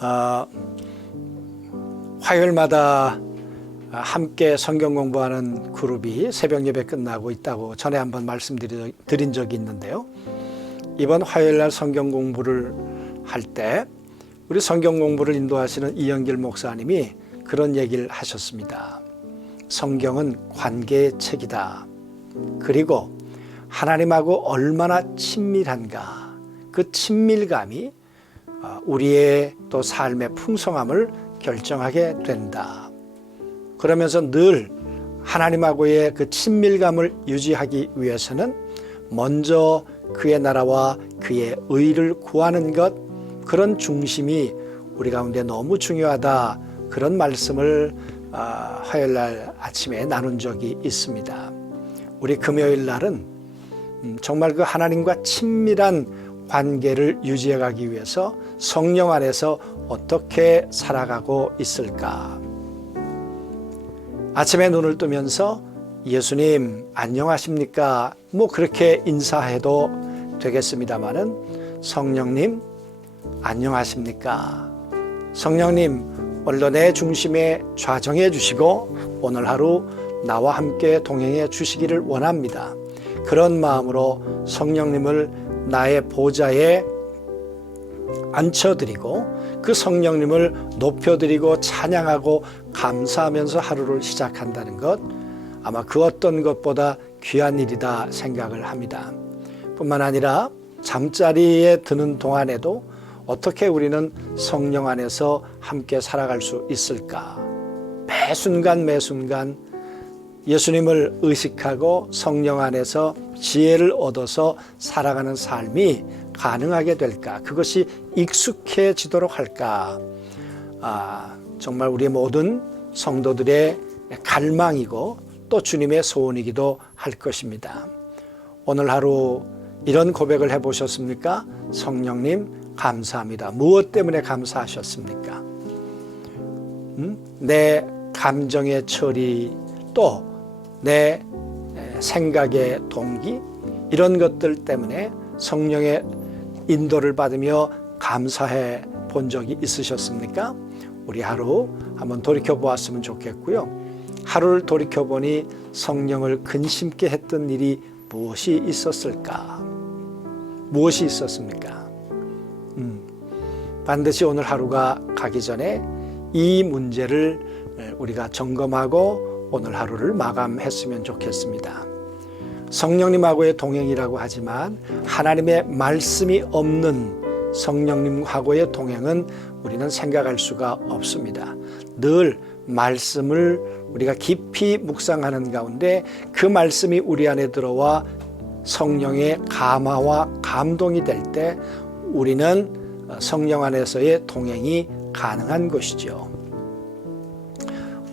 어, 화요일마다 함께 성경 공부하는 그룹이 새벽 예배 끝나고 있다고 전에 한번 말씀드린 적이 있는데요. 이번 화요일 날 성경 공부를 할 때 우리 성경 공부를 인도하시는 이영길 목사님이 그런 얘기를 하셨습니다. 성경은 관계의 책이다. 그리고 하나님하고 얼마나 친밀한가. 그 친밀감이 어, 우리의 또 삶의 풍성함을 결정하게 된다. 그러면서 늘 하나님하고의 그 친밀감을 유지하기 위해서는 먼저 그의 나라와 그의 의를 구하는 것 그런 중심이 우리 가운데 너무 중요하다 그런 말씀을 아, 화요일 날 아침에 나눈 적이 있습니다. 우리 금요일 날은 음, 정말 그 하나님과 친밀한 관계를 유지해 가기 위해서 성령 안에서 어떻게 살아가고 있을까? 아침에 눈을 뜨면서 예수님 안녕하십니까? 뭐 그렇게 인사해도 되겠습니다만은 성령님 안녕하십니까? 성령님 오늘도 내 중심에 좌정해 주시고 오늘 하루 나와 함께 동행해 주시기를 원합니다. 그런 마음으로 성령님을 나의 보좌에 앉혀드리고 그 성령님을 높여드리고 찬양하고 감사하면서 하루를 시작한다는 것 아마 그 어떤 것보다 귀한 일이다 생각을 합니다. 뿐만 아니라 잠자리에 드는 동안에도 어떻게 우리는 성령 안에서 함께 살아갈 수 있을까? 매 순간 매 순간 예수님을 의식하고 성령 안에서 지혜를 얻어서 살아가는 삶이 가능하게 될까? 그것이 익숙해지도록 할까? 아, 정말 우리 모든 성도들의 갈망이고 또 주님의 소원이기도 할 것입니다. 오늘 하루 이런 고백을 해 보셨습니까? 성령님, 감사합니다. 무엇 때문에 감사하셨습니까? 음? 내 감정의 처리 또 내 생각의 동기 이런 것들 때문에 성령의 인도를 받으며 감사해 본 적이 있으셨습니까? 우리 하루 한번 돌이켜 보았으면 좋겠고요. 하루를 돌이켜 보니 성령을 근심케 했던 일이 무엇이 있었을까? 무엇이 있었습니까? 음, 반드시 오늘 하루가 가기 전에 이 문제를 우리가 점검하고 오늘 하루를 마감했으면 좋겠습니다. 성령님하고의 동행이라고 하지만 하나님의 말씀이 없는 성령님하고의 동행은 우리는 생각할 수가 없습니다. 늘 말씀을 우리가 깊이 묵상하는 가운데 그 말씀이 우리 안에 들어와 성령의 감화와 감동이 될 때 우리는 성령 안에서의 동행이 가능한 것이죠.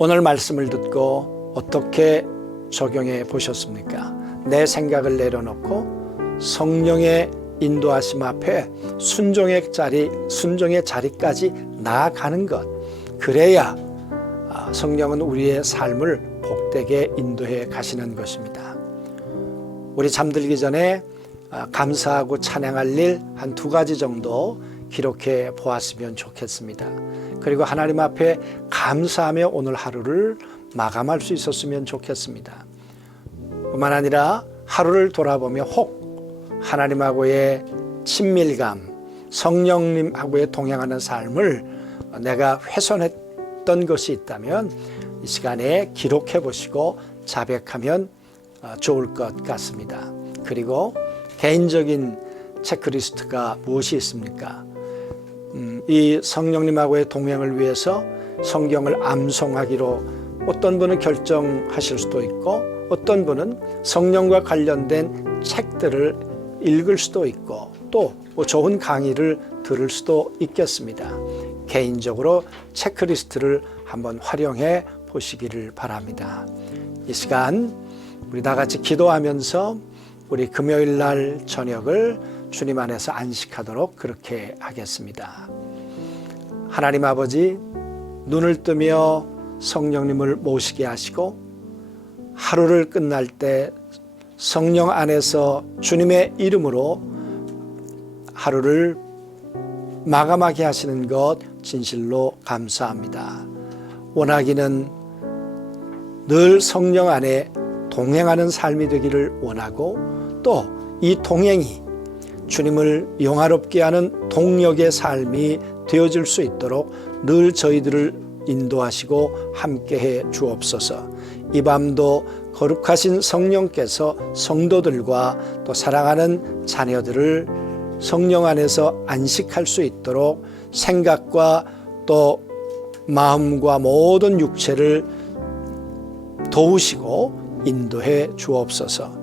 오늘 말씀을 듣고 어떻게 적용해 보셨습니까? 내 생각을 내려놓고 성령의 인도하심 앞에 순종의 자리, 순종의 자리까지 나아가는 것. 그래야 아, 성령은 우리의 삶을 복되게 인도해 가시는 것입니다. 우리 잠들기 전에 아, 감사하고 찬양할 일 한 두 가지 정도 기록해 보았으면 좋겠습니다. 그리고 하나님 앞에 감사하며 오늘 하루를 마감할 수 있었으면 좋겠습니다. 뿐만 아니라 하루를 돌아보며 혹 하나님하고의 친밀감, 성령님하고의 동행하는 삶을 내가 훼손했던 것이 있다면 이 시간에 기록해 보시고 자백하면 좋을 것 같습니다. 그리고 개인적인 체크리스트가 무엇이 있습니까? 음, 이 성령님하고의 동행을 위해서 성경을 암송하기로 어떤 분은 결정하실 수도 있고 어떤 분은 성령과 관련된 책들을 읽을 수도 있고 또 뭐 좋은 강의를 들을 수도 있겠습니다. 개인적으로 체크리스트를 한번 활용해 보시기를 바랍니다. 이 시간 우리 다 같이 기도하면서 우리 금요일 날 저녁을 주님 안에서 안식하도록 그렇게 하겠습니다. 하나님 아버지 눈을 뜨며 성령님을 모시게 하시고 하루를 끝날 때 성령 안에서 주님의 이름으로 하루를 마감하게 하시는 것 진실로 감사합니다. 원하기는 늘 성령 안에 동행하는 삶이 되기를 원하고 또 이 동행이 주님을 영화롭게 하는 동력의 삶이 되어질 수 있도록 늘 저희들을 인도하시고 함께해 주옵소서. 이 밤도 거룩하신 성령께서 성도들과 또 사랑하는 자녀들을 성령 안에서 안식할 수 있도록 생각과 또 마음과 모든 육체를 도우시고 인도해 주옵소서.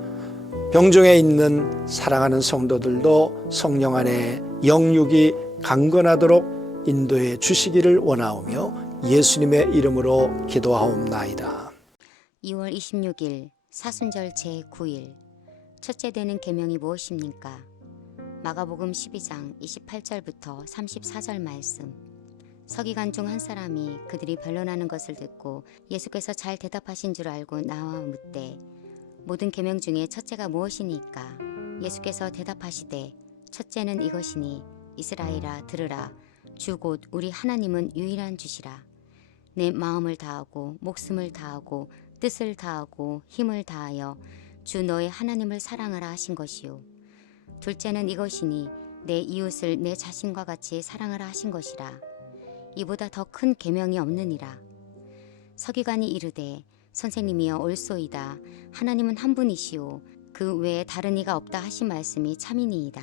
병중에 있는 사랑하는 성도들도 성령 안에 영육이 강건하도록 인도해 주시기를 원하오며 예수님의 이름으로 기도하옵나이다. 2월 26일 사순절 제9일 첫째 되는 계명이 무엇입니까? 마가복음 12장 28절부터 34절 말씀 서기관 중 한 사람이 그들이 변론하는 것을 듣고 예수께서 잘 대답하신 줄 알고 나와 묻되 모든 계명 중에 첫째가 무엇이니까? 예수께서 대답하시되 첫째는 이것이니 이스라엘아 들으라. 주 곧 우리 하나님은 유일한 주시라. 내 마음을 다하고 목숨을 다하고 뜻을 다하고 힘을 다하여 주 너의 하나님을 사랑하라 하신 것이요. 둘째는 이것이니 내 이웃을 내 자신과 같이 사랑하라 하신 것이라. 이보다 더 큰 계명이 없느니라. 서기관이 이르되 선생님이여 옳소이다 하나님은 한 분이시오 그 외에 다른 이가 없다 하신 말씀이 참이니이다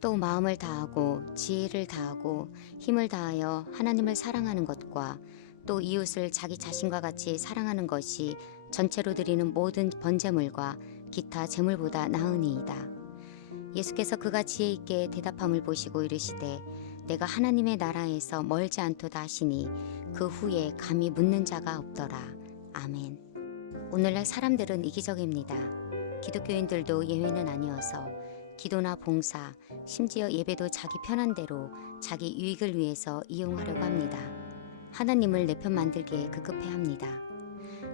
또 마음을 다하고 지혜를 다하고 힘을 다하여 하나님을 사랑하는 것과 또 이웃을 자기 자신과 같이 사랑하는 것이 전체로 드리는 모든 번제물과 기타 제물보다 나으니이다. 예수께서 그가 지혜 있게 대답함을 보시고 이르시되 내가 하나님의 나라에서 멀지 않도다 하시니 그 후에 감히 묻는 자가 없더라. 아멘. 오늘날 사람들은 이기적입니다. 기독교인들도 예외는 아니어서 기도나 봉사, 심지어 예배도 자기 편한 대로 자기 유익을 위해서 이용하려고 합니다. 하나님을 내 편 만들기에 급급해 합니다.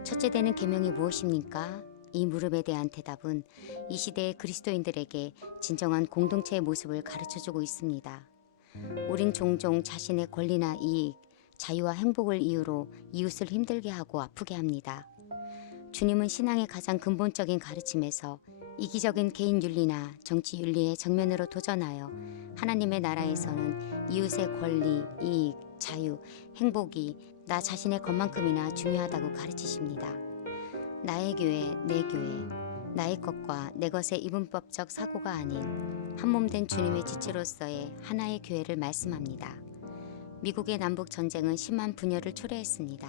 첫째 되는 계명이 무엇입니까? 이 물음에 대한 대답은 이 시대의 그리스도인들에게 진정한 공동체의 모습을 가르쳐 주고 있습니다. 우린 종종 자신의 권리나 이익, 자유와 행복을 이유로 이웃을 힘들게 하고 아프게 합니다. 주님은 신앙의 가장 근본적인 가르침에서 이기적인 개인 윤리나 정치 윤리의 정면으로 도전하여 하나님의 나라에서는 이웃의 권리, 이익, 자유, 행복이 나 자신의 것만큼이나 중요하다고 가르치십니다. 나의 교회, 내 교회, 나의 것과 내 것의 이분법적 사고가 아닌 한몸된 주님의 지체로서의 하나의 교회를 말씀합니다. 미국의 남북 전쟁은 심한 분열을 초래했습니다.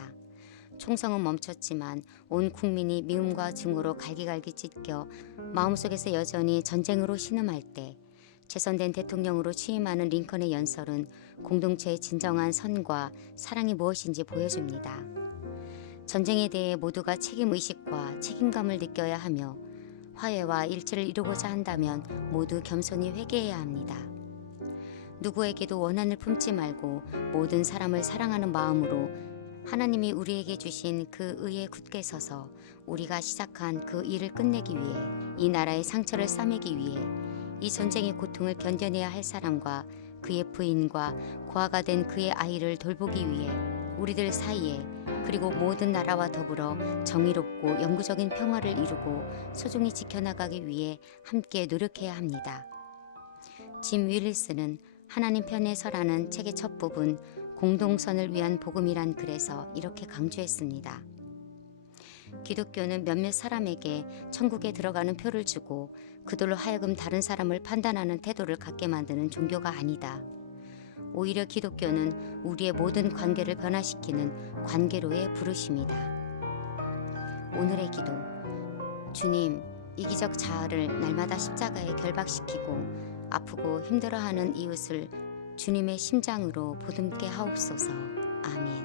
총성은 멈췄지만 온 국민이 미움과 증오로 갈기갈기 찢겨 마음속에서 여전히 전쟁으로 신음할 때 재선된 대통령으로 취임하는 링컨의 연설은 공동체의 진정한 선과 사랑이 무엇인지 보여줍니다. 전쟁에 대해 모두가 책임 의식과 책임감을 느껴야 하며 화해와 일치를 이루고자 한다면 모두 겸손히 회개해야 합니다. 누구에게도 원한을 품지 말고 모든 사람을 사랑하는 마음으로 하나님이 우리에게 주신 그 의에 굳게 서서 우리가 시작한 그 일을 끝내기 위해 이 나라의 상처를 싸매기 위해 이 전쟁의 고통을 견뎌내야 할 사람과 그의 부인과 고아가 된 그의 아이를 돌보기 위해 우리들 사이에 그리고 모든 나라와 더불어 정의롭고 영구적인 평화를 이루고 소중히 지켜나가기 위해 함께 노력해야 합니다. 짐 윌리스는 하나님 편에 서라는 책의 첫 부분 공동선을 위한 복음이란 글에서 이렇게 강조했습니다. 기독교는 몇몇 사람에게 천국에 들어가는 표를 주고 그들로 하여금 다른 사람을 판단하는 태도를 갖게 만드는 종교가 아니다. 오히려 기독교는 우리의 모든 관계를 변화시키는 관계로의 부르심이다. 오늘의 기도. 주님, 이기적 자아를 날마다 십자가에 결박시키고 아프고 힘들어하는 이웃을 주님의 심장으로 보듬게 하옵소서. 아멘.